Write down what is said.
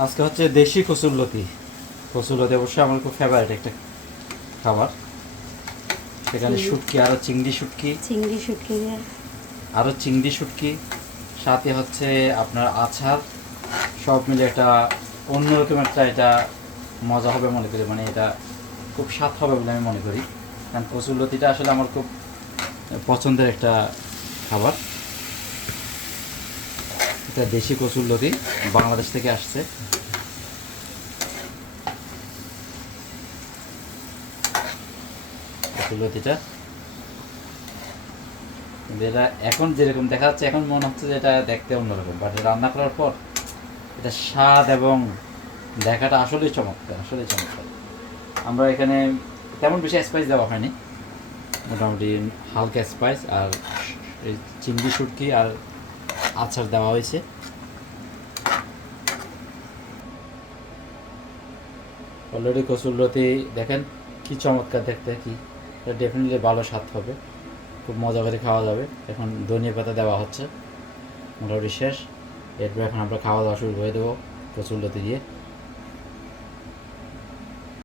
আজকে হচ্ছে দেশি কচুরলতি। কচুরলতি অবশ্যই আমার খুব ফেভারিট একটা খাবার। সেখানে শুটকি, আরও চিংড়ি শুটকি, চিংড়ি শুটকি দিয়ে সাথে হচ্ছে আপনার আচার, সব মিলে একটা অন্যরকম একটা এটা মজা হবে মনে করি। মানে এটা খুব স্বাদ হবে বলে আমি মনে করি, কারণ কচুরলতিটা আসলে আমার খুব পছন্দের একটা খাবার। এটা দেশি কচুরলতি, বাংলাদেশ থেকে আসছে। কচুরলতিটা কিন্তু এটা এখন যেরকম দেখা যাচ্ছে, এখন মনে হচ্ছে যে এটা দেখতে অন্যরকম, বাট রান্না করার পর এটা স্বাদ এবং দেখাটা আসলেই চমৎকার, আসলেই চমৎকার। আমরা এখানে তেমন বেশি স্পাইস দেওয়া হয়নি, মোটামুটি হালকা স্পাইস আর এই চিংড়ি শুটকি আর আচার দেওয়া হয়েছে। অলরেডি কচুরলতি দেখেন কি চমৎকার দেখতে, কি এটা ডেফিনেটলি ভালো স্বাদ হবে, খুব মজা করে খাওয়া যাবে। এখন ধনিয়া পাতা দেওয়া হচ্ছে, মোটামুটি শেষ। এরপর এখন আমরা খাওয়া দাওয়া শুরু করে দেবো কচুরলতি দিয়ে।